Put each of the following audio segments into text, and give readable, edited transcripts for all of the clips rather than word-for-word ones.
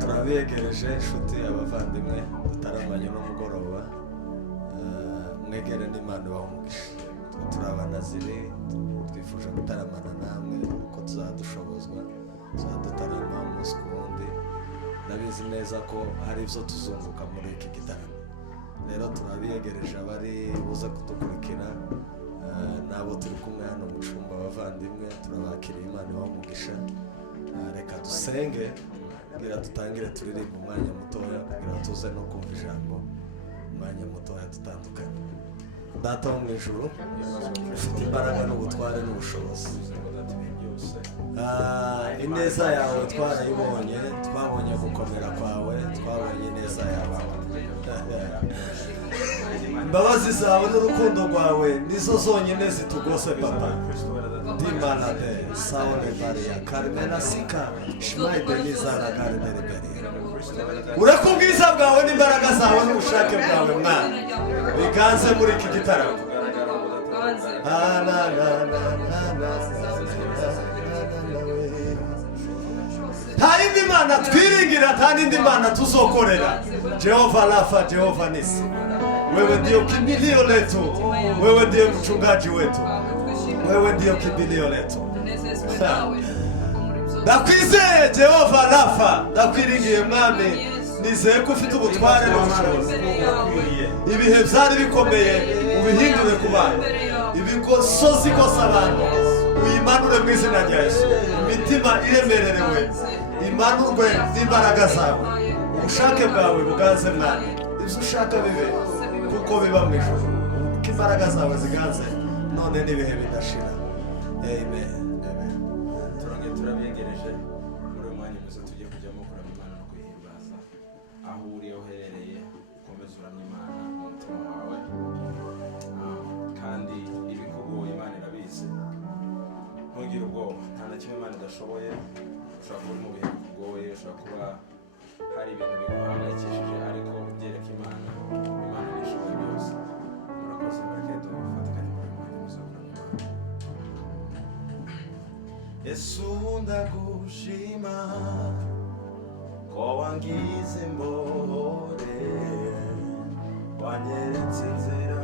turabiyegereje inshuti abavandimwe dutaramanye n'umugoroba mwegere n'Imana ibaha umugisha. Turi abanaziri twifuje gutaramana namwe uko tuzadushobozwa, tuzadutarama umunsi ku wundi. Ndabizi neza ko hari ibyo tuzunguka muri iki gitaramo, rero turabiyegereje abari buze kudukurikira nabo turi kumwe hano mu cyumba. Abavandimwe turabakiriye, Imana ibaha umugisha. Reka dusenge kugira dutangire turirimba umwanya mutoya kugira tuze no kumva ijambo umwanya mutoya dutandukanye. Data wo mu ijuru, ufite imbaraga n'ubutware n'ubushobozi, ineza yawe twarayibonye, twabonye gukomera kwawe, twabonye ineza yawe. Imbabazi zawe n'urukundo rwawe nizo zonyine zitugose papa. Dimana de saone baria Carmena sika shmaide nizara Carmena beria. Ureko ubwiza bwawe n'imbaraga zawe n'ubushake bwawe mwana biganze muri iki gitaramo. Nta yindi mana twiringira, nta n'indi mana tuzokorera. Jehova Rafa, Jehova Nisi, wewe ndio kimbilio letu, wewe ndio mchungaji wetu, wewe ndio kimbilio letu. Ndakwizeye Jehova Rafa, ndakwiringiye mwami, nizeye ko ufite ubutware n'ubushobozi. Ibihe byari bikomeye ubihindure ku bantu, ibigosozi kose abantu uyimanure mu izina rya Yesu. Imitima iremererewe imanurwe n'imbaraga zawe, ubushake bwawe buganze mwami, ibyo ushaka bibe kuko biba mu ijuru, kuko imbaraga zawe ziganze none n'ibihe bidashira. Amen. Turabiyegereje muri uyu mwanya muze tujye kujyamo kuramya Imana no kuyihimbaza. Aho uri uherereye ukomeze uramya Imana mu mutima wawe, kandi ibikugoye Imana irabizi. Ntugire ubwoba, nta na kimwe Imana idashoboye. Ushobora kuba uri mu bihe bikugoye, ushobora kuba hari ibintu biguhangayikishije, ariko byereka Imana, Imana ishoboye byose. Murakoze, mureke dufatikanye muri uyu mwanya muze kuramya Imana. Yesu ndagushima ko wangize imbore, wanyeretse inzira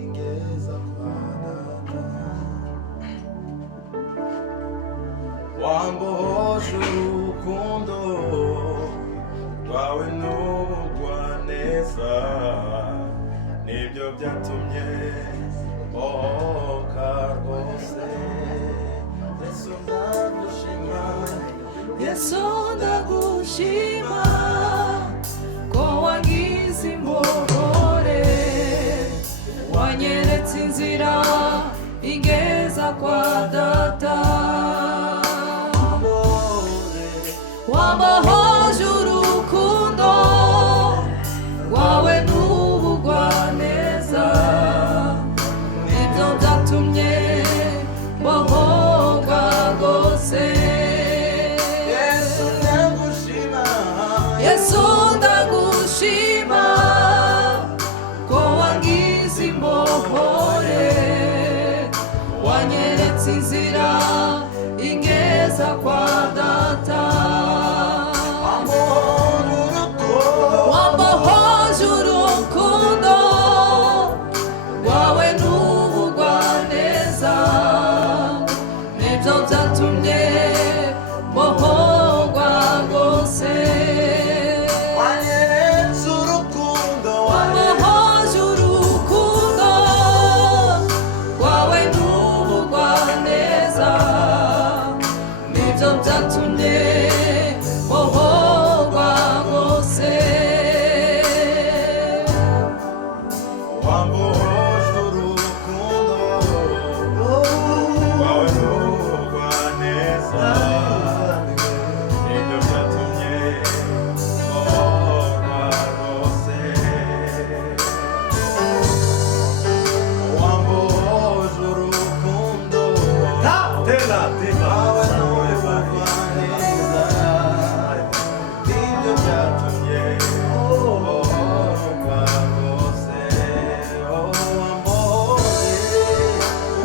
ingeza kwa Data, wambohoje urukundo rwawe n'ubugwaneza, nibyo byatumye mbohoka rwose. Yesu ndagushima ko wangize imbore, wanyeretse inzira ingeza kwa Data, wambohoje urukundo rwawe n'ubugwaneza, nibyo byatumye mbohoka rwose. Yesu ndagushima ko wangize imbore, wanyeretse inzira ingeza kwa Data, wambohoje urukundo rwawe n'ubugwaneza, nibyo byatumye mbohoka rwose. Wambohoje urukundo rwawe n'ubugwaneza, nibyo byatumye mbohoka rwose. Wambohoje urukundo rwawe n'ubugwaneza, nibyo byatumye mbohoka rwose. Wambohoje urukundo rwawe n'ubugwaneza, nibyo byatumye mbohoka rwose.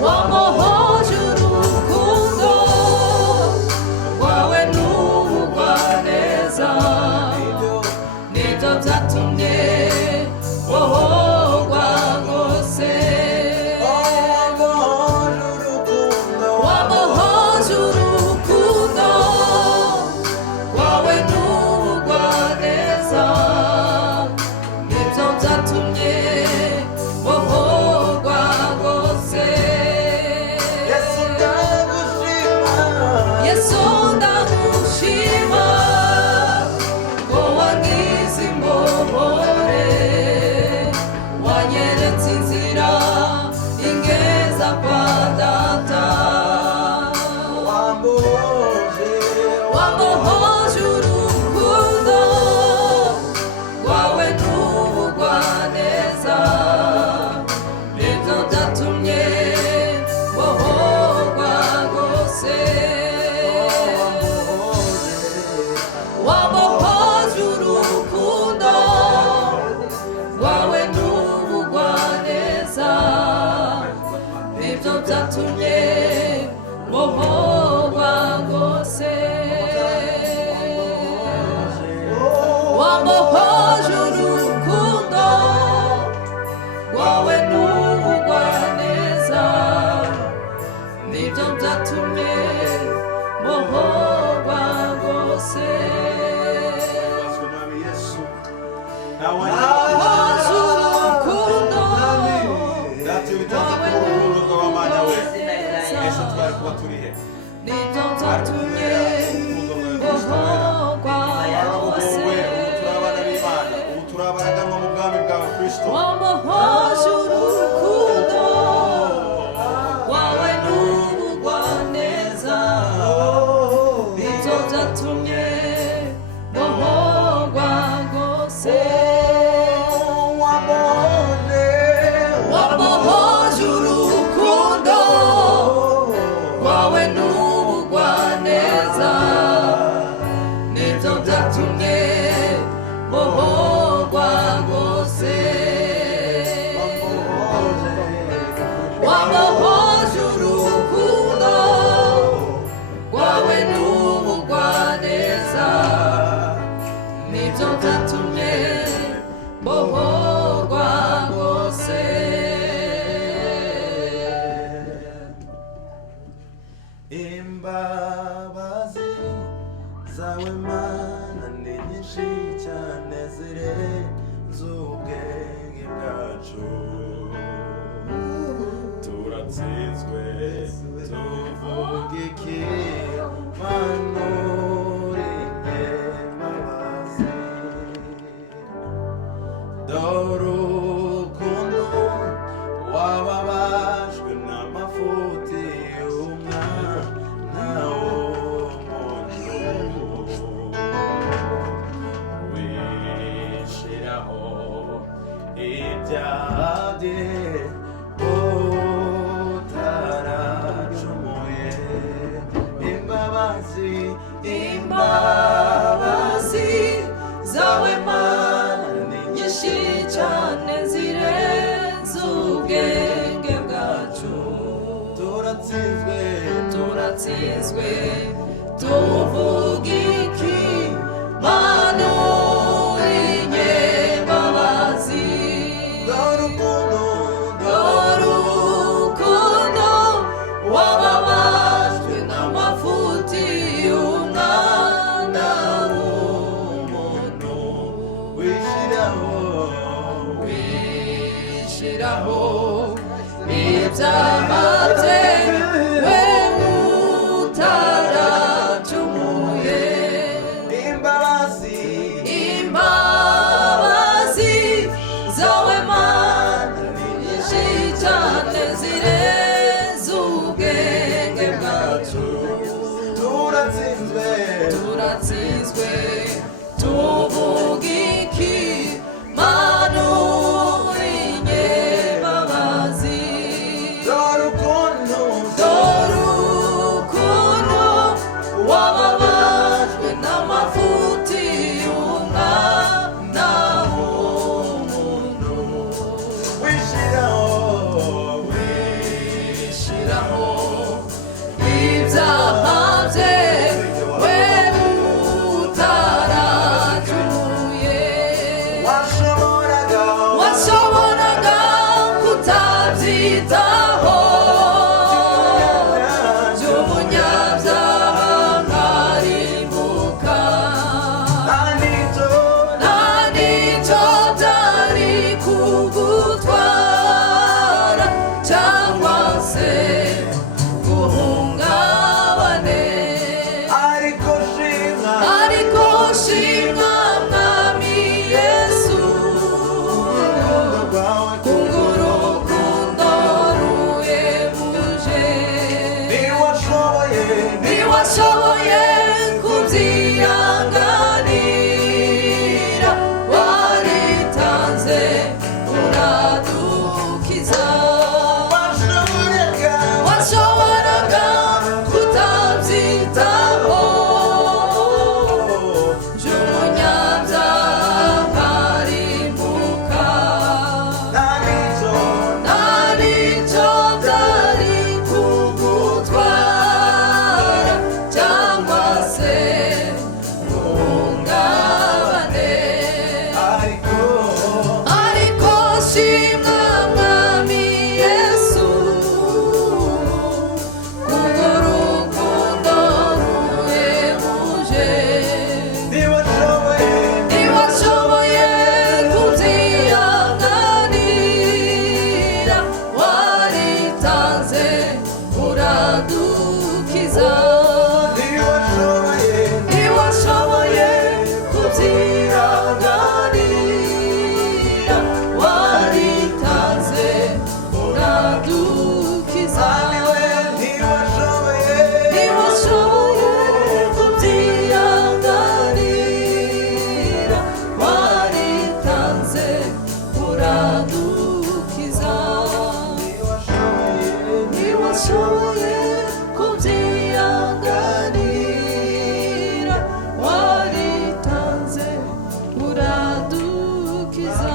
Wambohoje urukundo byatumye bohorwa rwose wambohoje urukundo rwawe n'ubugwaneza nibyo byatumye bohorwa rwose wambohoje urukundo rwawe n'ubugwaneza nibyo byatumye bohorwa rwose wambohoje urukundo rwawe n'ubugwaneza nibyo byatumye bohorwa rwose wambohoje urukundo rwawe n'ubugwaneza nibyo byatumye bohorwa rwose wambohoje urukundo rwawe n'ubugwaneza nibyo byatumye bohorwa rwose imbabazi zawe mana ni nyinshi cyane zirenze ubwenge bwacu turatsinzwe tuvuga iki mana uri imbabazi dore ukuntu wababajwe n'amafuti y'umwana w'umuntu wishiraho ibyaha bye utaracumuye imbabazi imbabazi zawe mana ni nyinshi cyane zirenze ubwenge bwacu turatsinzwe turatsinzwe tuvuga iki mana uri nyembabazi dore ukuntu wababajwe n'amafuti y'umwana w'umuntu wishiraho ibyaha bye we utaracumuye imbabazi zawe mana ni nyinshi cyane zirenze ubwenge bwacu turatsinzwe tuvuga iki mana uri nyembabazi dore ukuntu wababajwe n'amafuti y'umwana w'umuntu wishiraho ibyaha bye we utaracumuye washoboye kubyihanganira waritanze uradukiza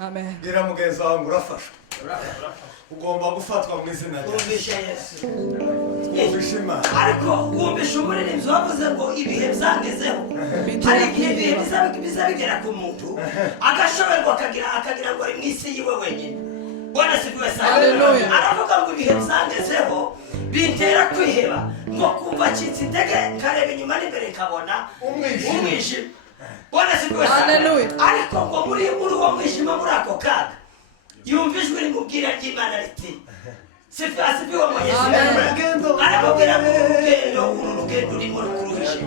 Amen. Gira mugenzi wawe ngo urafashwe. Ugomba gufatwa mu izina rya Yesu. Twumvishe Imana. Ariko wumvishe umuririmbyi wavuze ngo ibihe byangezeho. Hari ibihe bizabigera ku muntu agashoberwa akagira ngo ari mu isi yiwe wenyine. Bwana sifiwe sana. Haleluya. Aravuga ngo ibihe byangezeho bintera kwiheba ngo kumva cyitse intege nkareba inyuma n'imbere nkabona umwijima. Bwana sifiwe sana. Haleluya. Ariko ngo muri uwo mwijima muri ako kaga yumva ijwi rimubwira ry'Imana riti sifiwe Mwenyezi Mungu. aramubwira ngo urugendo urimo rukuruhije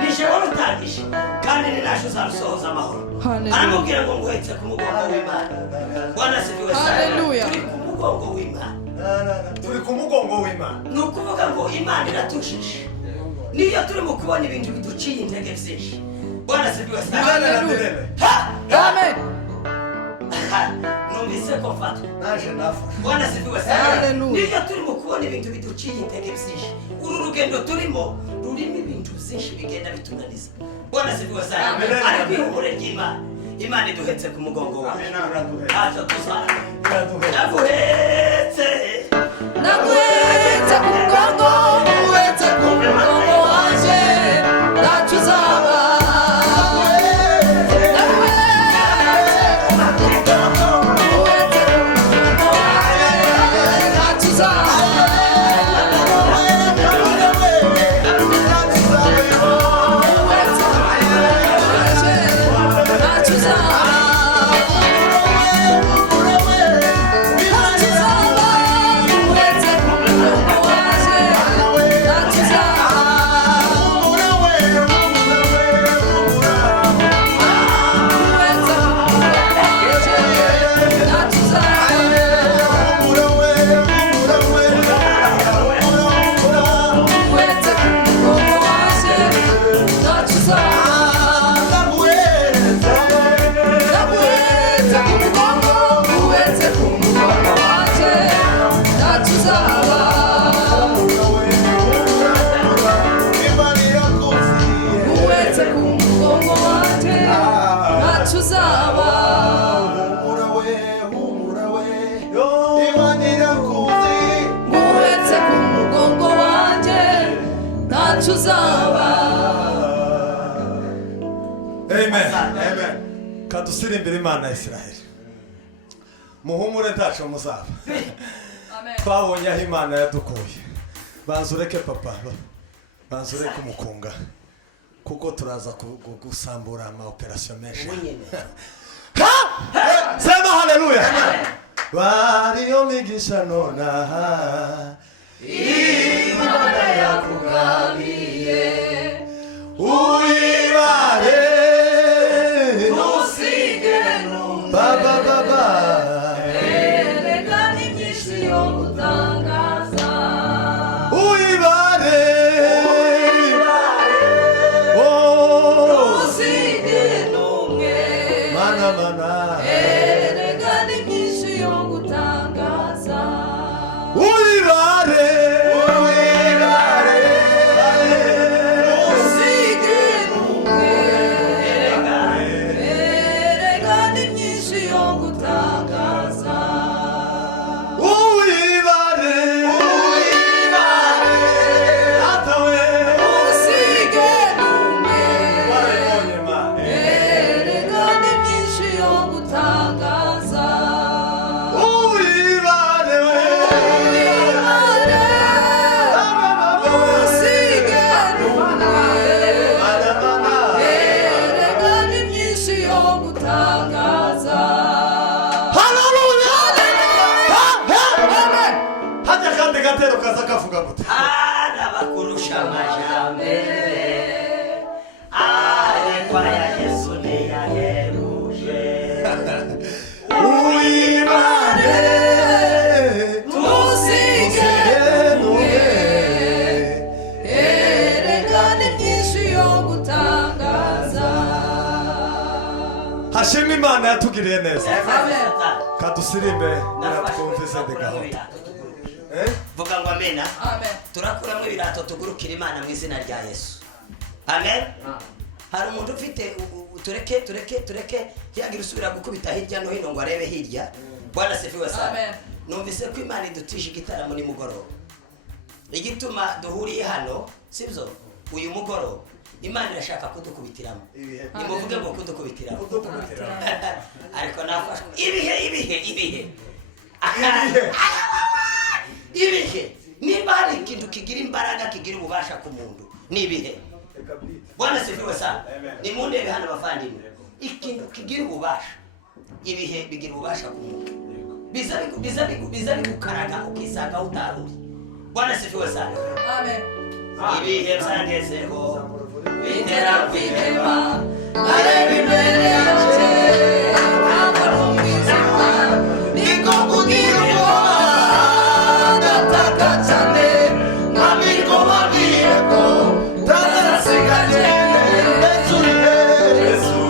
nije wari utangije kandi ni naje uzarusohoza amahoro. Aramubwira ngo nguhetse ku mugongo w'Imana. Bwana asifiwe sana. Turi ku mugongo w'Imana. turi ku mugongo w'Imana. Ni ukuvuga ngo Imana iratujije niyo turi mu kubona ibintu biduciye intege byinshi. Bwana asifiwe sana. Amen. Numvise ko mfatwa. naje nafashe. Bwana asifiwe sana. Niyo turi mu kubona ibintu biduciye intege byinshi. Uru rugendo turimo rurimo ibintu byinshi bigenda bitunaniza. Bwana asifiwe sana. Ariko ihumure ry'Imana, Imana iduhetse ku mugongo wawe. Acha tuzana. Naguhetse Naguhetse ku mugongo, uhetse ku mugongo wanje, ntacyo uzaba. Naguhetse ku mugongo, uhetse ku mugongo wanje, ntacyo uzaba. Uhetse ku mugongo wanje, ntacyo uzaba. Amen. Kadusire imbere Imana ya Israel. Muhumure ntacyo muzaba. Twabonye aho Imana yadukuye. Banzureke papa. Banzureke umukunga. Kuko turaza gusambura ama operation menshi. Sema haleluya. Wariyo migisha nona. Imana yakugabiye. Uibare Baba Baba Erekana ibyinshi yo gutangaza. Uibare Oh Usige n'umwe. Mana Mana Erekana ibyinshi yo gutangaza. Uibare Usige n'umwe. Erekana ibyinshi yo gutangaza. Uibare Atawe Usige n'umwe. Waribonye ma Erekana ibyinshi yo gutangaza. Uibare Usige n'umwe. Erekana ibyinshi yo gutangaza. Hallelujah! Amen. Hajya kandi gatero kaza kavuga gute? arabakurusha amajambere ariko aya Yesu ntiyahebuje. Uibare Usige n'umwe. Erekana ibyinshi yo gutangaza. Hashimwe Imana yatugiriye neza. Amen. Kadusirimbe natwumvise ndi gahunda. Vuga ngo amena. Amen. Turakuramo ibirato tugurukira Imana mu izina rya Yesu. Amen. Hari umuntu ufite tureke yagira usubira gukubita hirya no hino ngo arebe hirya. Bwana asifiwe sana. Amen. Numvise ko Imana idutije igitaramo ni mugoroba. Igituma duhuriye hano sibyo uyu mugoroba Imana irashaka kudukubitiramo. Nimuvuge ngo kudukubitiramo. Ariko nafashwe ibihe ibihe niba hari ikintu kigira imbaraga kigira ububasha ku muntu ni ibihe. Bwana asifiwe sana. Ni mundebe hano bavandimwe, ikintu kigira ububasha, ibihe bigira ububasha ku muntu. Biza bigukaraga ukisanga utaruri. Bwana sifiwe sana. Amen. Ibihe byangezeho Bigera kwiheba areba imbere yanjye ntabwo umwijima niko kugira ubwoba ndataka cyane nkamirwa babwiye ko utazasigaye Yesu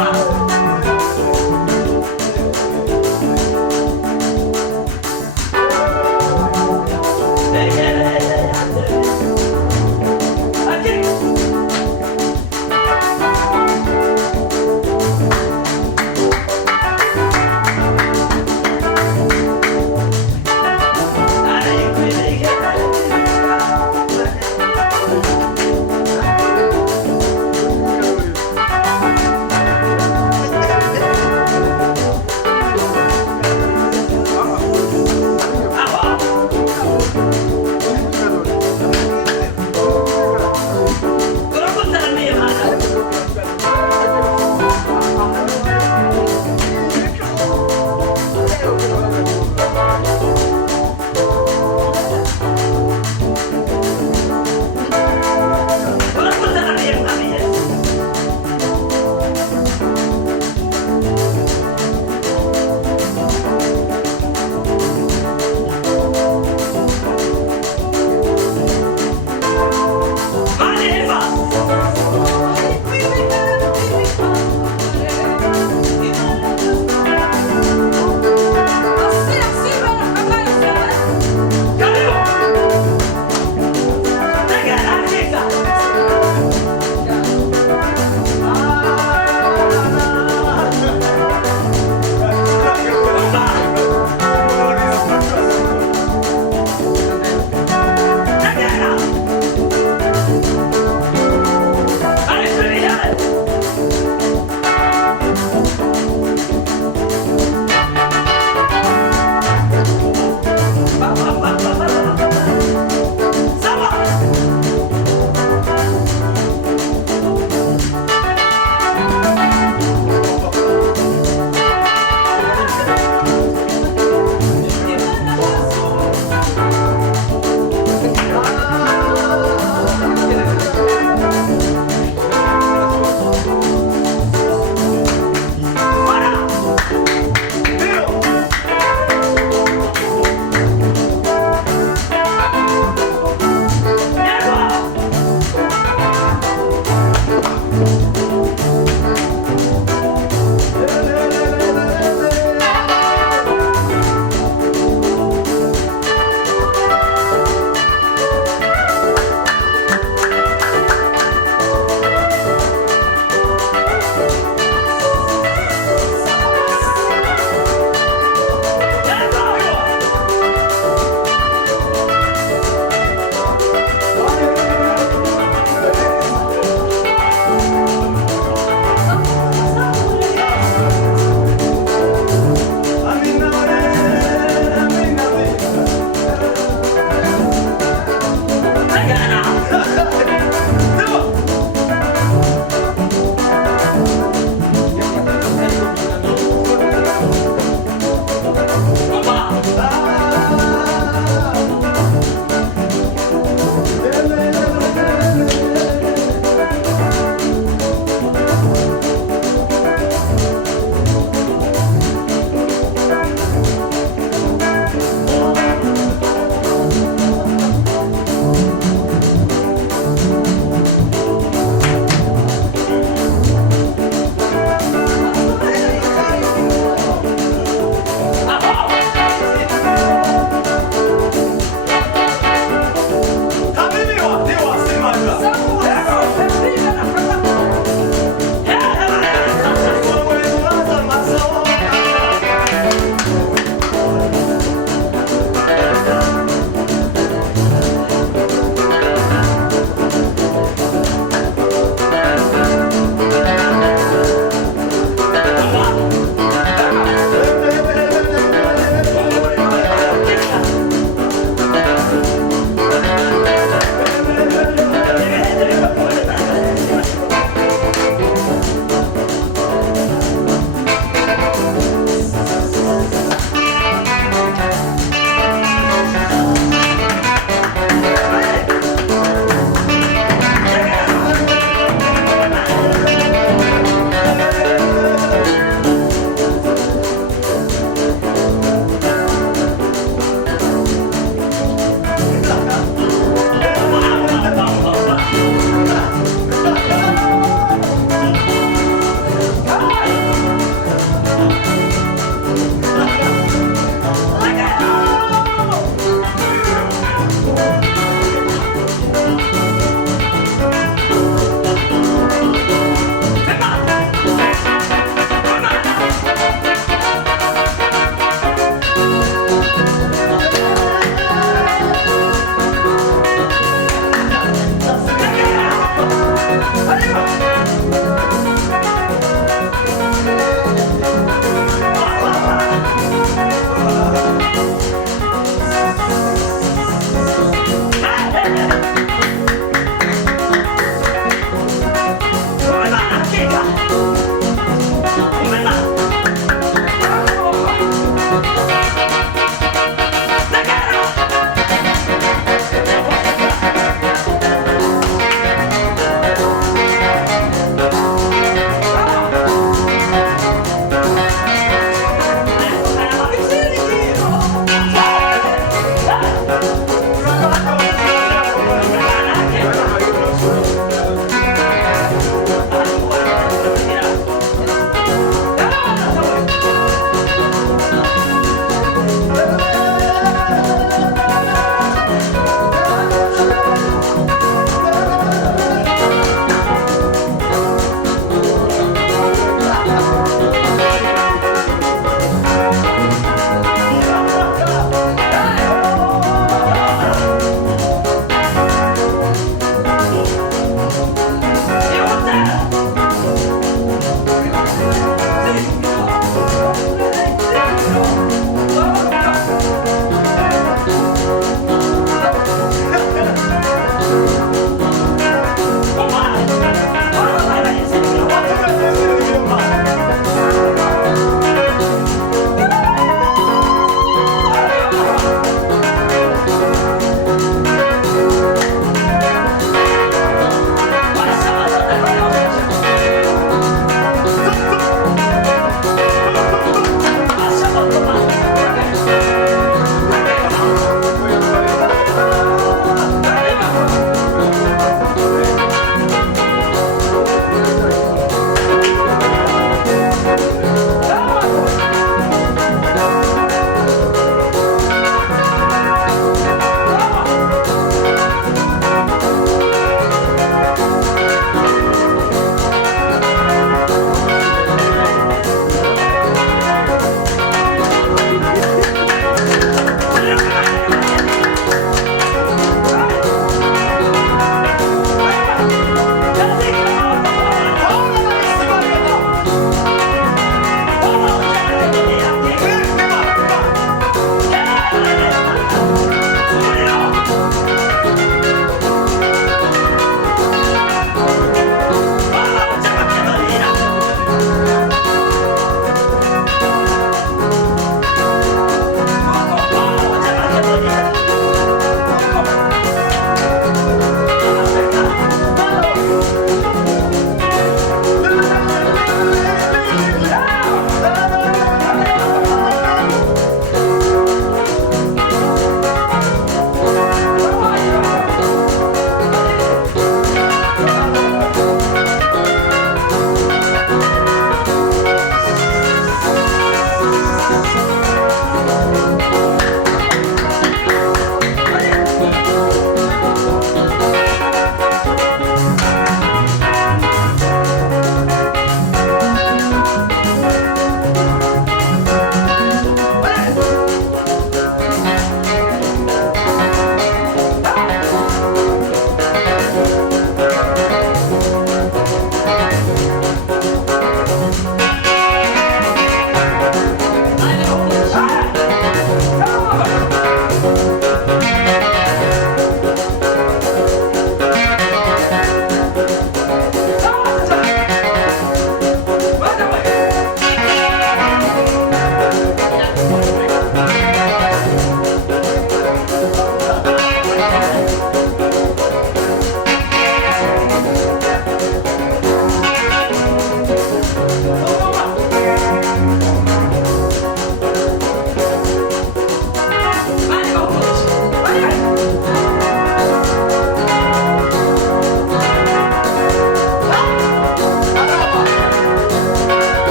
Thank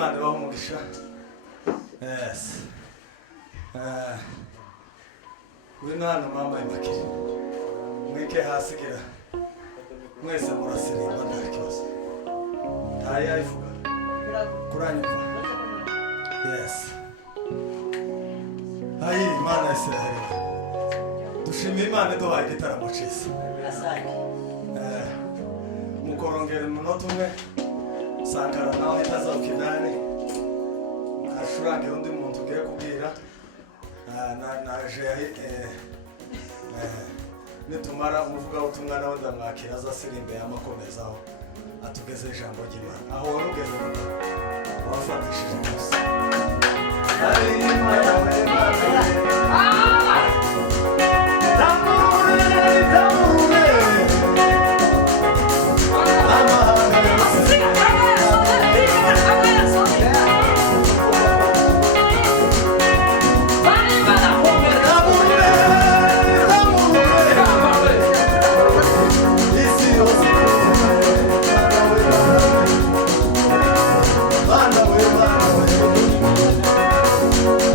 Imana ibahe umugisha. Yes. Ngwino hano mama Imakire. Mwike hasi gira. Mwese murasirimba nta kibazo. Ntayayivuga. Kuranyumva. Yes. Ayi Imana Israel. Dushimiye Imana duhaye igitaramo cyiza. Mukorongera umunota umwe. Sankara nawe itaza ukinani. Ashurangira undi muntu ugiye kubwira. Naje nitumara umuvuga ubutumwa nawe ndamwakira azasirimbe yamakomezaho atugeze ijambo ry'Imana aho warugeze wafatishije gusa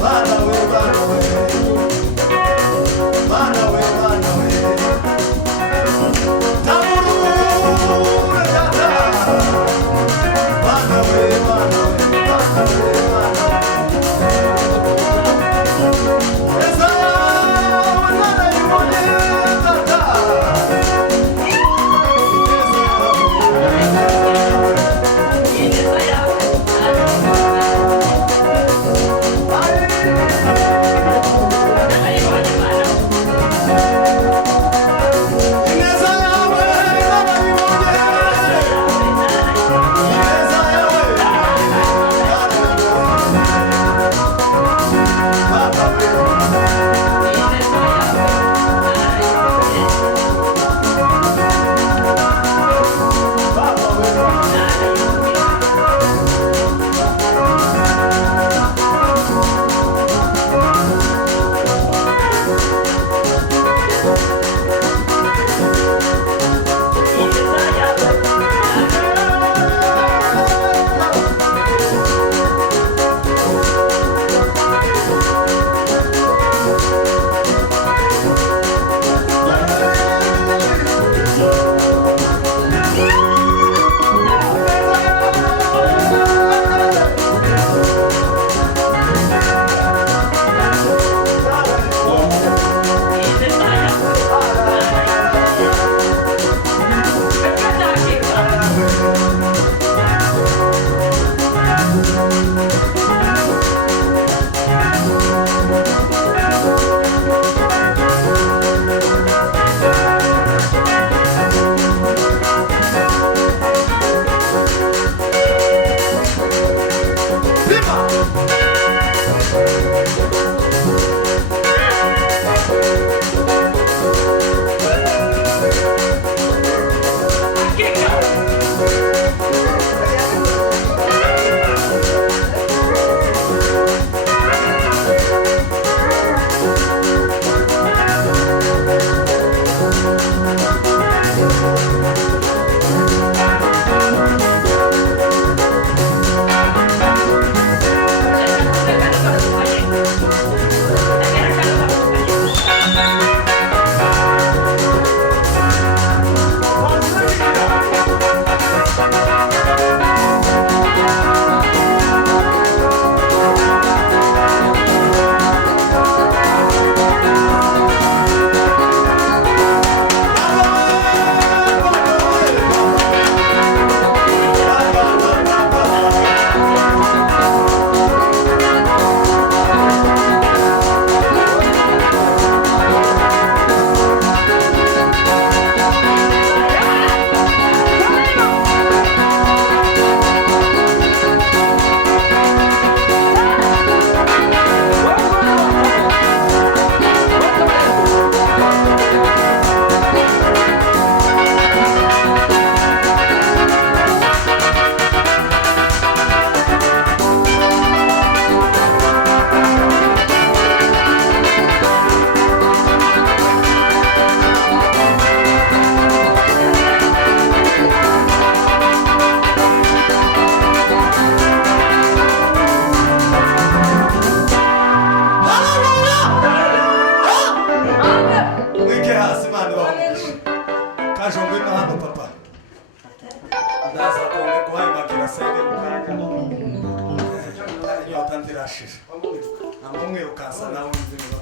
Bana gasenge mukanya inyota ntirashira amumwirukansa nawe ndi mu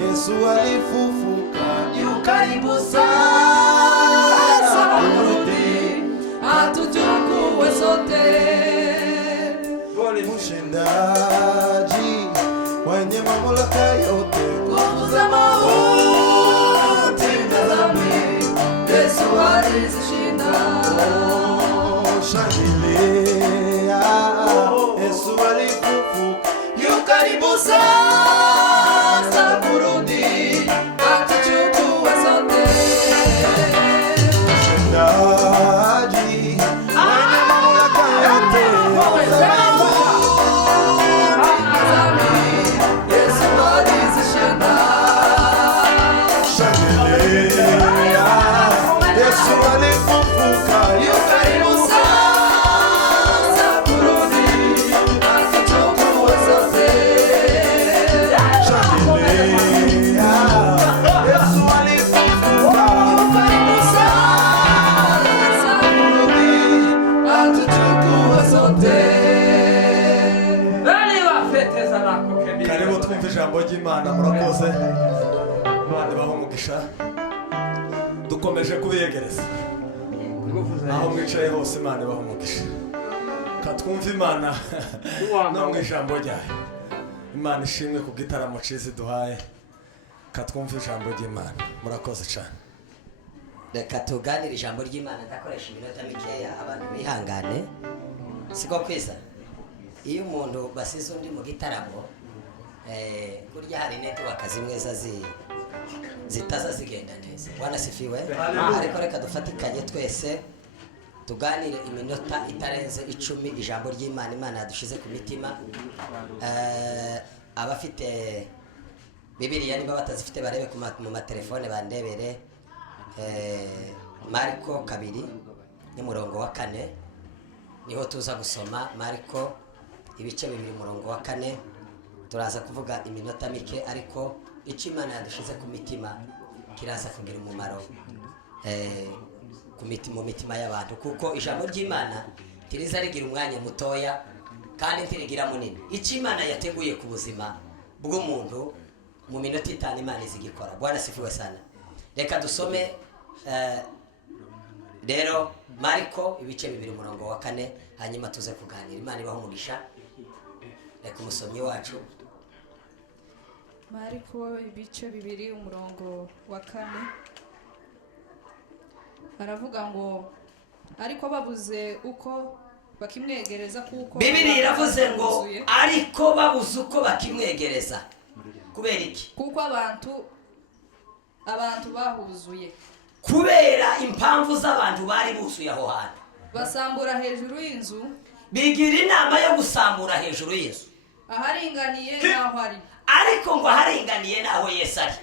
Yesu alifufuka yu karibu sana kurudi atuchukue sote. Mshindaji mwenye mamlaka yote, nguvu za mauti na dhambi, Yesu alizishinda. Shangilia, Yesu alifufuka yu karibu sana kurudi atuchukue sote. Mshindaji mwenye mamlaka yote, Yesu alizishinda. Shangilia, Yesu alifufuka yu karibu sana kurudi atuchukue sote. Shangilia, Yesu alifufuka yu karibu sana kurudi atuchukue sote. Karibu twumve ijambo ry'Imana. Murakoze, Imana ibahe umugisha. Dukomeje kubiyegereza aho mwicaye hose, Imana ibahe umugisha. katwumva imana no mu ijambo ryayo. Imana ishimwe ku gitaramo cyiza duhaye, katwumva ijambo ry'Imana. Murakoze cyane. Reka tuganire ijambo ry'Imana ndakoresha iminota mikeya abantu bihangane. Siko kwiza iyo umuntu basize undi mu gitaramo kurya hari network zimwe zitaza zigenda neza. Bwana sifiwe. Ariko reka dufatikanye twese tuganire iminota itarenze 10 ijambo ry'Imana Imana yadushize ku mitima. Abafite Bibiliya niba batazifite barebe mu matelefone bandebere Marko 2 n'umurongo wa 4 niho tuza gusoma. Marko ibice 2 umurongo wa 4 turaza kuvuga iminota mike, ariko icyo Imana yadushize ku mitima kiraza kugira umumaro mu mitima y'abantu, kuko ijambo ry'Imana tiriza rigira umwanya mutoya kandi ntirigira munini. Icyo Imana yateguye ku buzima bw'umuntu mu minota 5 Imana izigikora. Bwana sifiwe sana. Reka dusome rero Marko ibice 2 umurongo wa 4 hanyuma tuze kuganira. Imana ibaho umugisha. Reka umusomyi wacu. Marko ibice 2 umurongo wa 4 aravuga ngo ariko babuze uko bakimwegereza, kuko Bibiliya iravuze ngo ariko babuze uko bakimwegereza. Kubera iki? Kuko abantu bahuzuye. Kubera impamvu z'abantu bari buzuye aho hantu. Basambura hejuru y'inzu. Bigira inama yo gusambura hejuru y'inzu. Aharinganiye naho ari. Ariko ngo aharinganiye naho Yesu ari.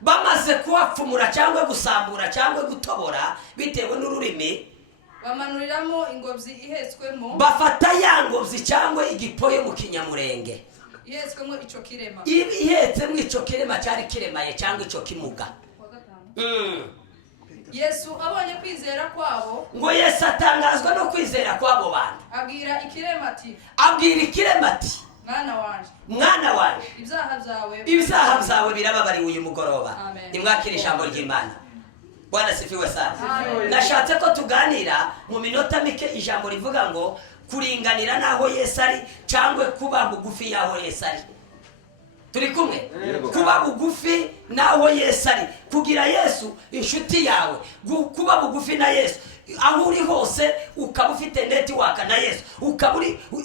Bamaze kuhapfumura cyangwa gusambura cyangwa gutobora bitewe n'ururimi, bamanuriramo ingobyi ihetswemo. Bafata ya ngobyi cyangwa igipoyo mu kinyamurenge ihetswemo ico kirema. Ihetsemo ico kirema cyari kiremaye cyangwa ico kimuga. Yesu abonye kwizera kwabo, ngo Yesu atangazwa no kwizera kwabo bantu, abwira ikirema ati mwana wanje ibyaha byawe birababariwe uyu mugoroba. Nimwakire ijambo ry'Imana. Bwana sifiwe sana. Nashatse ko tuganira mu minota mike ijambo rivuga ngo kuringanira naho Yesu ari cyangwa kuba bugufi yaho Yesu ari. Turi kumwe? Kuba bugufi naho Yesu ari, kugira Yesu inshuti yawe, kuba bugufi na Yesu aho uri hose, ukaba ufite network na Yesu,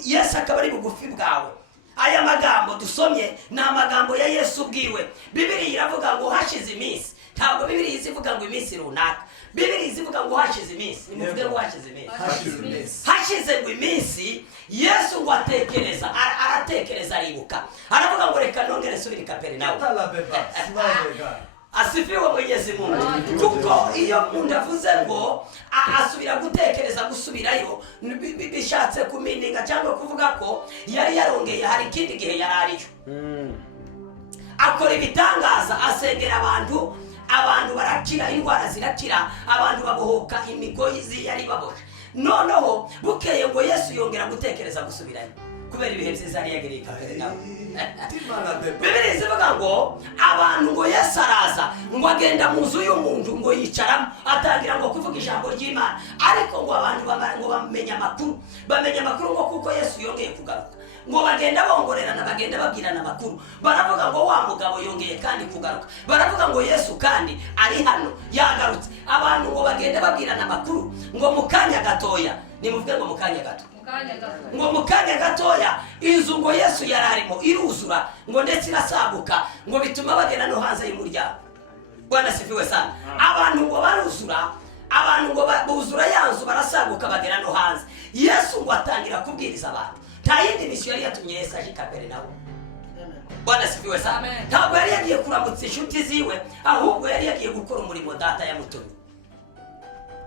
Yesu akaba ari bugufi bwawe. Aya magambo dusomye ni amagambo ya Yesu bwiwe. Bibiliya iravuga ngo hashize iminsi. Ntabwo Bibiliya izivuga ngo iminsi runaka. Bibiliya izivuga ngo hashize iminsi. Nimuvuge ngo hashize iminsi. Hashize ngo iminsi Yesu ngo aratekereza aribuka. Aravuga ngo reka nongere nsubire i Kaperinawumu. Asifiwe Mwenyezi Mungu. Kuko iyo umuntu avuze ngo asubira gutekereza gusubirayo, bishatse kumininga cyangwa kuvuga ko yari yarongeye hari ikindi gihe yari ariyo. Akora ibitangaza, asengera abantu barakira, indwara zirakira, abantu babohoka imigozi yari baboje. Noneho bukeye ngo Yesu yongera gutekereza gusubirayo kubera ibihe byiza yari yagereye i Kaperinawumu. Bibiliya ivuga ngo abantu ngo Yesu araza ngo agenda mu nzu y'umuntu ngo yicaramo, atangira ngo kuvuga ijambo ry'Imana. Ariko ngo abantu ngo bamenya amakuru ngo kuko Yesu yongeye kugaruka, ngo bagenda bongorerana, bagenda babwirana amakuru. Baravuga ngo wa mugabo yongeye kandi kugaruka, baravuga ngo Yesu kandi ari hano yagarutse. Abantu ngo bagenda babwirana amakuru ngo mu kanya gatoya, nimuvuge ngo mu kanya gato, ngo mu kanya gatoya inzu ngo Yesu yararimo iruzura, ngo ndetse irasaguka, ngo bituma bagenda no hanze y'umuryango. Bwana sifiwe sana. Abantu ngo baruzura, abantu ngo buzura yanzu barasaguka bagenda no hanze. Yesu ngo atangira kubwiriza abantu. Nta yindi misiyo yari yatumye Yesu aje i Kaperinawumu. Bwana sifiwe sana. Ntabwo yari yagiye kuramutsa inshuti ziwe, ahubwo yari yagiye gukora umurimo data yamutumye.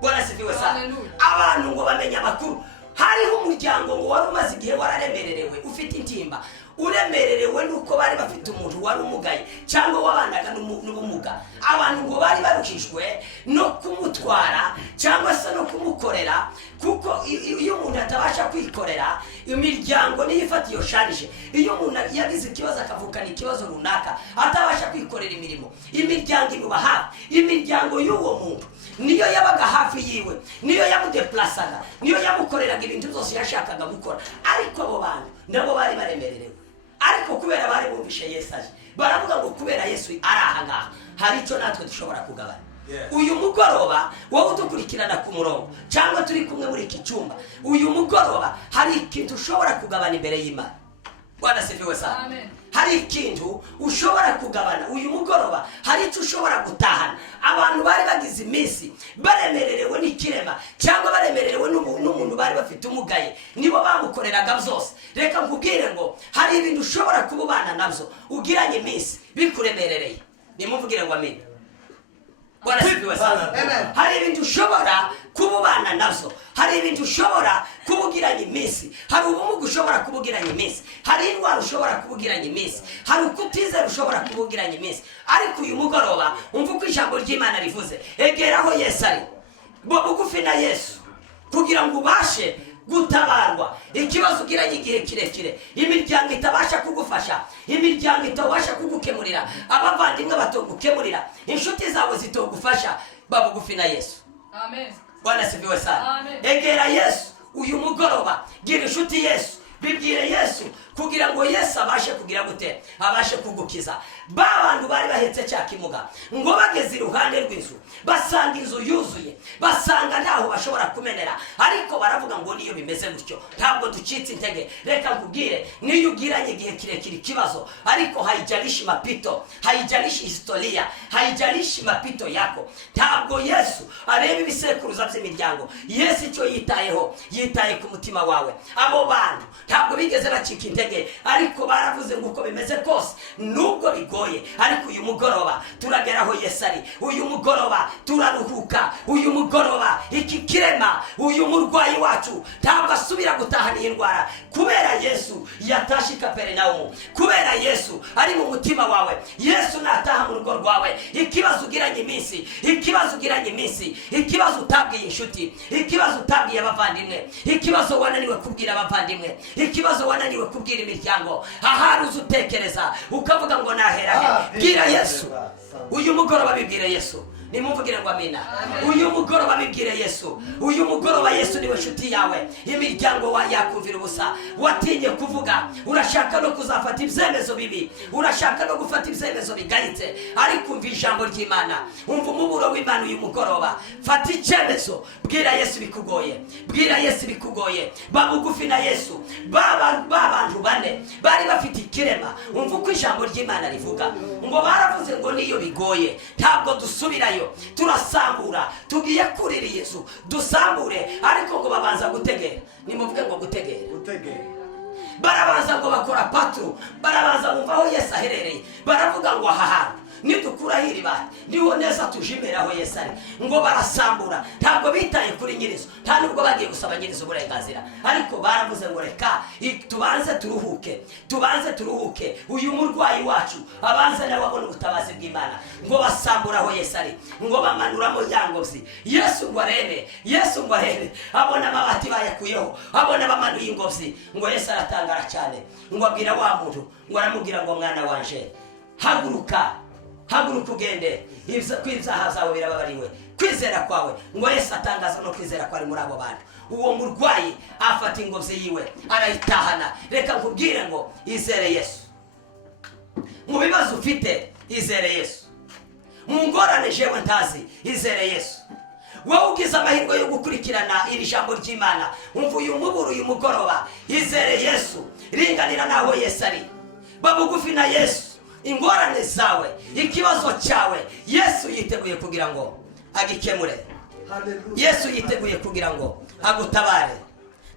Bwana sifiwe sana. Abantu ngo bamenya amakuru. Hariho umuryango ngo wari umaze igihe wararemererewe, ufite intimba, uremererewe nuko bari bafite umuntu wari umugaye cyangwa wabanaga n'ubumuga. Abantu ngo bari baruhishwe no kumutwara cyangwa se no kumukorera, kuko iyo umuntu atabasha kwikorera, imiryango niyo ifata iyo sharije. Iyo umuntu yagize ikibazo akavukana ikibazo runaka atabasha kwikorera imirimo, imiryango imuba hafi. Imiryango y'uwo muntu niyo yabaga hafi yiwe, niyo yamudeplasaga, niyo yamukoreraga ibintu byose yashakaga gukora. Ariko abo bantu nabo bari baremererewe, ariko kubera bari bumvishe Yesu aje, baravuga ngo kubera Yesu ari aha ngaha hari icyo natwe dushobora kugabana. Uyu mugoroba wowe udukurikirana ku murongo cyangwa turi kumwe muri iki cyumba, uyu mugoroba hari ikintu ushobora kugabana imbere y'Imana. Bwana sifiwe sana. Amen. Hari ikintu ushobora kugabana uyu mugoroba, hari icyo ushobora gutahana. Abantu bari bagize iminsi baremererewe n'ikirema cyangwa baremererewe n'umuntu bari bafite umugaye, nibo bamukoreraga byose. Reka nkubwire ngo hari ibintu ushobora kububana nabyo ugiranye iminsi bikuremerereye. Nimuvugire ngo amen. Bwana sifiwe sana. Hari ibintu ushobora kububana nabyo, hari ibintu ushobora kubugiranye iminsi, hari ubumuga ushobora kubugiranye iminsi, hari indwara ushobora kubugiranye iminsi, hari ukutizera ushobora kubugiranye iminsi. Ariko uyu mugoroba umva uko ijambo ry'Imana rivuze, egeraho Yesu ari bugufi na Yesu kugira ngo ubashe gutabarwa. Ikibazo ugiranye igihe kirekire, imiryango itabasha kugufasha, imiryango itabasha kugukemurira, abavandimwe batogukemurira, inshuti zawe zitogufasha, babugufi na Yesu. Amen. Bwana sifiwe sana. Amen. Egera Yesu uyu mugoroba, gira inshuti Yesu, bibwire Yesu kugira ngo Yesu abashe kugira gute, abashe kugukiza. Bantu bari bahetse cya kimuga ngo bageze iruhande rw'inzu, basanga inzu yuzuye, basanga ntaho bashobora kumenera, ariko baravuga ngo niyo bimeze gutyo ntabwo ducitse intege. Reka nkubwire, niyo ugiranye igihe kirekire ikibazo, ariko haijalishi mapito, haijalishi historia, haijalishi mapito yako, ntabwo Yesu areba ibisekuruza by'imiryango. Yesu icyo yitayeho, yitaye ku mutima wawe. Abo bantu ntabwo bigeze bacika intege, ariko baravuze ngo uko bimeze kose nubwo bigoye, ariko uyu mugoroba turageraho Yesu ari. Uyu mugoroba turaruhuka, uyu mugoroba iki kirema, uyu murwayi wacu ntabwo asubira gutahana iyi ndwara, kubera Yesu yatashe i Kaperinaumu, kubera Yesu ari mu mutima wawe. Yesu nataha mu rugo rwawe, ikibazo ugiranye iminsi, ikibazo ugiranye iminsi, ikibazo utabwiye inshuti, ikibazo utabwiye abavandimwe, ikibazo wananiwe kubwira abavandimwe, ikibazo wananiwe kubwira imiryango, ahari uzi utekereza ukavuga ngo nahera he, bwira Yesu uyu mugoroba, bibwire Yesu. Nimumvugire ngo amina. Uyu mugoroba bibwire Yesu. Uyu mugoroba Yesu niwe nshuti yawe. Imiryango yakumvira ubusa, watinye kuvuga, urashaka no kuzafata ibyemezo bibi, urashaka no gufata ibyemezo bigayitse, ariko umva ijambo ry'Imana, umva umuburo w'Imana uyu mugoroba. Fata icyemezo, bwira Yesu bikugoye, bwira Yesu bikugoye, babugufi na Yesu. Bantu bane bari bafite ikirema, umva uko ijambo ry'Imana rivuga ngo baravuze ngo niyo bigoye ntabwo dusubirayo, turasambura, tugiye kurira Yesu dusambure, ariko ngo babanza gutegera. Nimuvuge ngo gutegera. Barabanza ngo bakora patru, barabanza bumva aho Yesu aherereye, baravuga ngo aha nidukura iriba niho neza tujimera aho Yesu ari. Ngo barasambura, ntabwo bitaye kuri nyirizo, nta nubwo bagiye gusaba nyirizo uburenganzira, ariko baravuze ngo reka tubanze turuhuke, uyu murwayi wacu abanze nawe abone ubutabazi bw'Imana. Ngo basambura aho Yesu ari, ngo bamanuramo yangobyi. Yesu ngo arebe, abona amabati bayakuyeho, abona bamanuye ingobyi. Ngo Yesu aratangara cyane, ngo abwira wa muntu, ngo aramubwira ngo mwana wanje, haguruka ugende, ibyaha zawe birababariwe, kwizera kwawe. Ngo Yesu atangaza no kwizera kwari muri abo bantu. Uwo murwayi afata ingobyi yiwe arayitahana. Reka nkubwire ngo izere Yesu. Mu bibazo ufite izere Yesu, mu ngorane jewe ntazi izere Yesu. Wowe ugize amahirwe yo gukurikirana iri jambo ry'Imana, umva uyu muburo uyu mugoroba, izere Yesu, ringanira naho Yesu ari, babugufi na Yesu. Ingorane zawe, ikibazo cyawe, Yesu yiteguye kugira ngo agikemure. Yesu yiteguye kugira ngo agutabare.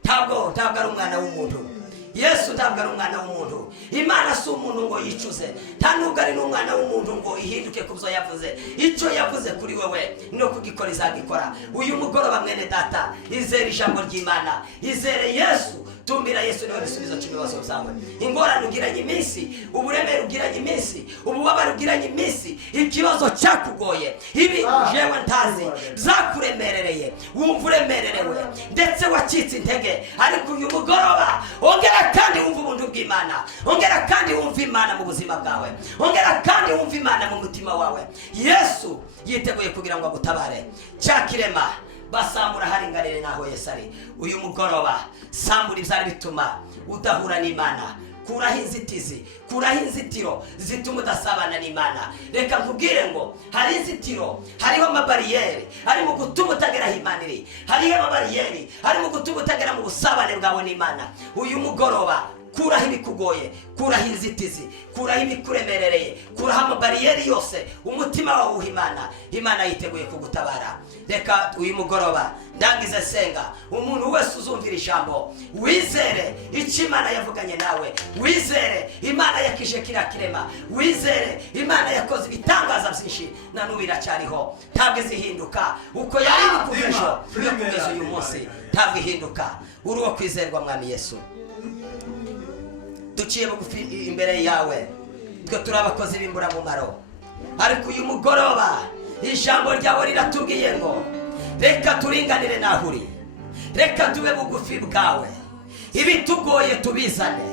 Ntabwo ari umwana w'umuntu. Yesu ntabwo ari umwana w'umuntu. Imana si umuntu ngo yicuze, nta nubwo ari n'umwana w'umuntu ngo ihinduke ku byo yavuze. Icyo yavuze kuri wewe no kugikora izagikora. Uyu mugoroba mwene data, izere ijambo ry'Imana, izere Yesu. tumbira Yesu niwe gisubizo cy'ibibazo byawe. Ingorane ugiranye iminsi, uburemere ugiranye iminsi, ububabare ugiranye iminsi, ikibazo cyakugoye, ibi jewe ntazi byakuremerereye, wumva uremererewe ndetse wacitse intege, ariko uyu mugoroba ongera kandi wumva ubuntu bw'Imana, ongera kandi wumva Imana mu buzima bwawe, ongera kandi wumva Imana mu mutima wawe. Yesu yiteguye kugira ngo agutabare. Cyakirema basambura haringanire naho Yesu ari. Uyu mugoroba sambura ibyari bituma udahura n'Imana. Kuraho inzitizi, kuraho inzitiro zituma udasabana n'Imana. Reka nkubwire ngo hari inzitiro, hariho amabariyeri ari mu gutuma utagera aho Imana iri, hariho amabariyeri ari mu gutuma utagera mu busabane bwawe n'Imana. Uyu mugoroba kuraho ibikugoye, kuraho inzitizi, kuraho ibikuremerereye, kuraho amabariyeri yose, umutima wawe uha Imana. Imana yiteguye kugutabara. Reka uyu mugoroba ndangize senga umuntu wese uzumvira ijambo, wizere icyo Imana yavuganye nawe, wizere Imana yakije kira kirema, wizere Imana yakoze ibitangaza byinshi na n'ubu iracyariho, ntabwo izihinduka. Uko yari bikuvejo yo kugeza uyu munsi ntabwo ihinduka. Uri uwo kwizerwa Mwami Yesu. Duciye bugufi imbere yawe, twe turi abakozi b'imburamumaro, ariko uyu mugoroba ijambo ryawe riratubwiye ngo reka turinganire naho uri, reka tube bugufi bwawe, ibitugoye tubizane.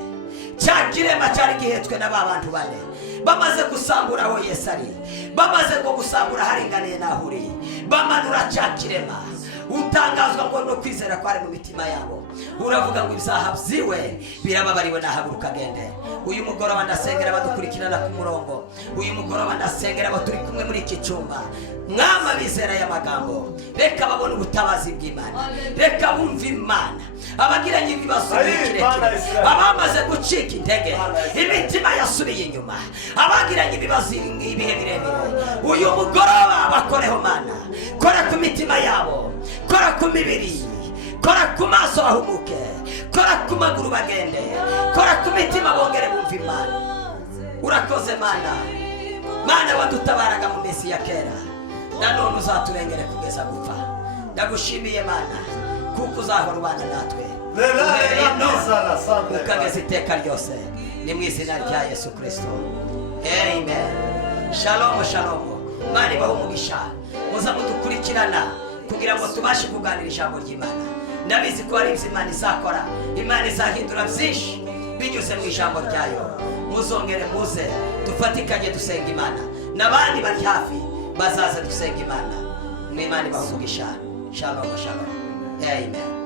Cyakirema cyari gihetswe na bantu bane bamaze gusambura aho Yesu ari, bamaze ngo gusambura haringaniye naho uri, bamanura Cyakirema. Utangazwa ngo no kwizera kwari mu mitima yabo, uravuga ngo ibyaha byiwe birababariwe, nahaguruka agende. Uyu mugoroba ndasengera abadukurikirana ku murongo, uyu mugoroba ndasengera abo turi kumwe muri iki cyumba. Mwama bizera aya magambo, reka babone ubutabazi bw'Imana, reka bumve Imana. Abagiranye ibibazo birekire, abamaze gucika intege, imitima yasubiye inyuma, abagiranye ibibazo ibihe birebire, uyu mugoroba bakoreho Mana. Kora ku mitima yabo, kora ku mibiri, kora ku maso ahumuke, kora ku maguru bagende, kora ku mitima bongere bumva Imana. Urakoze Mana, Mana wadutabaraga mu minsi ya kera, nanone uzaturengere kugeza gupfa. Ndagushimiye Mana kuko uzahora ubana natwe ukageza iteka ryose, ni mu izina rya Yesu Kristo, amen. Shalom shalom. Mana ibahe umugisha, muza mudukurikirana kugira ngo tubashe kuganira ijambo ry'Imana. Ndabizi ko hari ibyo Imana izakora, Imana izahindura byinshi binyuze mu ijambo ryayo. Muzongere muze dufatikanye dusenga Imana, n'abandi bari hafi bazaze dusenga Imana. N'Imana ibahe umugisha. Shalom shalom, amen.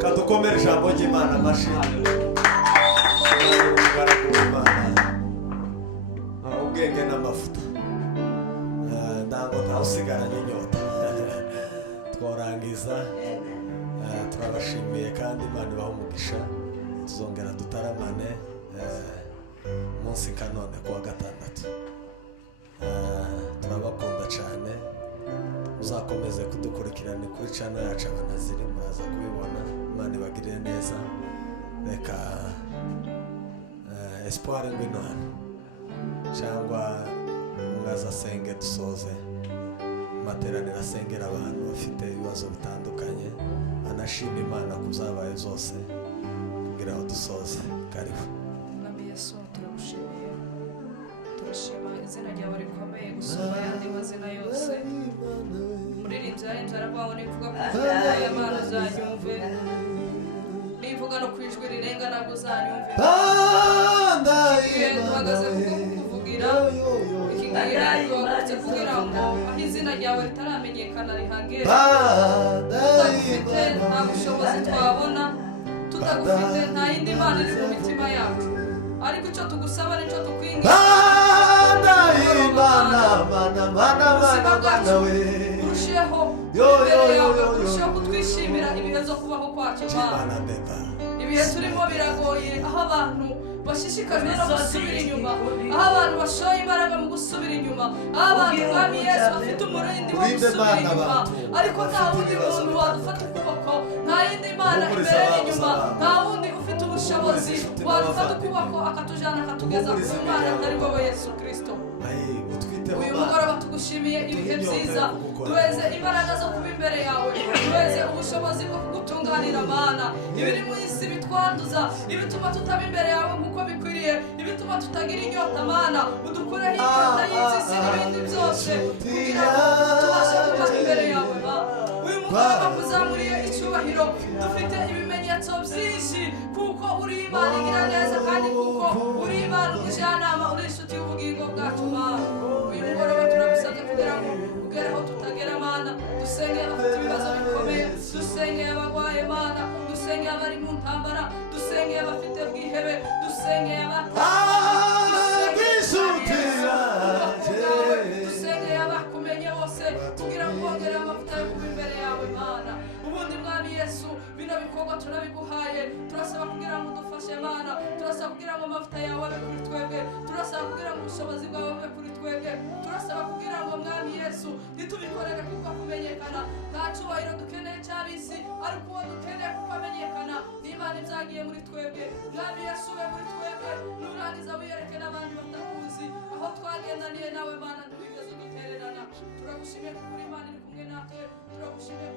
Kadukomere ijambo ry'Imana amashyi. Ubwenge n'amavuta ntabwo ntawusigaranye inyota. Twarangiza, turabashimiye kandi Imana ibahe umugisha. Tuzongera dutaramane munsi kanone kuwa gatandatu. Turabakunda. muzakomeze kudukurikirana kuri channel yacu Abanaziri, muraza kubibona. Imana ibagirire neza. Reka Espoir ngwino hano cyangwa mwaza asenge dusoze materaniro, asengera abantu bafite ibibazo bitandukanye, anashima Imana kuzabaye zose kugira ngo dusoze. Karibu. Mwami Yesu turagushimiye, turashima izina ryawe rikomeye gusumba ayandi mazina yose. Muririmbyi yaririmbye aravuga ngo nivuga ku izina y'Imana uzanyumve, nivuga no ku ijwi rirenga nabwo uzanyumve. Duhagaze kuko kukuvugira, iki gihe duhagurutse kugira ngo aho izina ryawe ritaramenyekana rihagere. Tutagufite nta bushobozi twabona, tutagufite nta yindi Mana iri mu mitima yacu, ariko icyo tugusaba nicyo tukwinginga. Ubuzima bwacu burusheho imbere yawe, burusheho kutwishimira ibihe byo kubaho kwacu. Ibihe turimo biragoye, aho abantu bashishikajwe no gusubira inyuma, aho abantu bashoye imbaraga mu gusubira inyuma, aho abantu Mwami Yesu bafite umurindi wo gusubira inyuma, ariko nta wundi muntu wadufata ukuboko, nta yindi Mana imbere n'inyuma, nta wundi ufite ubushobozi wadufata ukuboko akatujyana akatugeza ku Mana atari wowe Yesu Kristo. Uyu mugoroba tugushimiye ibihe byiza, duheze imbaraga zo kuba imbere yawe, duheze ubushobozi bwo kugutunganira Mana. Ibiri mu isi bitwanduza, ibituma tutaba imbere yawe nk'uko bikwiriye, ibituma tutagira inyota Mana, udukureho inyota y'isi n'ibindi byose kugira ngo tubashe kuba imbere yawe Mana. Uyu mugoroba kuzamuriye icyubahiro, dufite ibimenyetso byinshi kuko uri Imana igira neza, kandi kuko uri Imana umujyanama, uri inshuti y'ubugingo bwacu Mana. Uyu mugoroba turagusabye kugira ngo ugereho tutagera Mana. Dusengeye abafite ibibazo bikomeye, dusengeye abagwaye Mana, dusengeye abari mu ntambara, dusengeye abafite bwihebe, dusengeye dusengeye abakumenye bose kugira ngo wongere amavuta yo kuba imbere yawe Mana. Ubundi Mwami Yesu bino bikorwa turabiguhaye, turasaba kugira ngo udufashe Mana, turasaba kugira ngo amavuta yawe abe kuri twebwe, turasaba kugira ngo ubushobozi bwawe bube kuri twebwe, turasaba kugira ngo Mwami Yesu ntitubikorere kuko kumenyekana, nta cyubahiro dukeneye cy'abisi, ariko uwo dukeneye kuko amenyekana n'Imana ibyagiye muri twebwe. Mwami Yesu ube muri twebwe, nurangiza wiyereke n'abandi batakuzi, aho twagendaniye nawe Mana ntiwigeze udutererana. Turagushimiye kuko uri Imana iri kumwe natwe, turagushimiye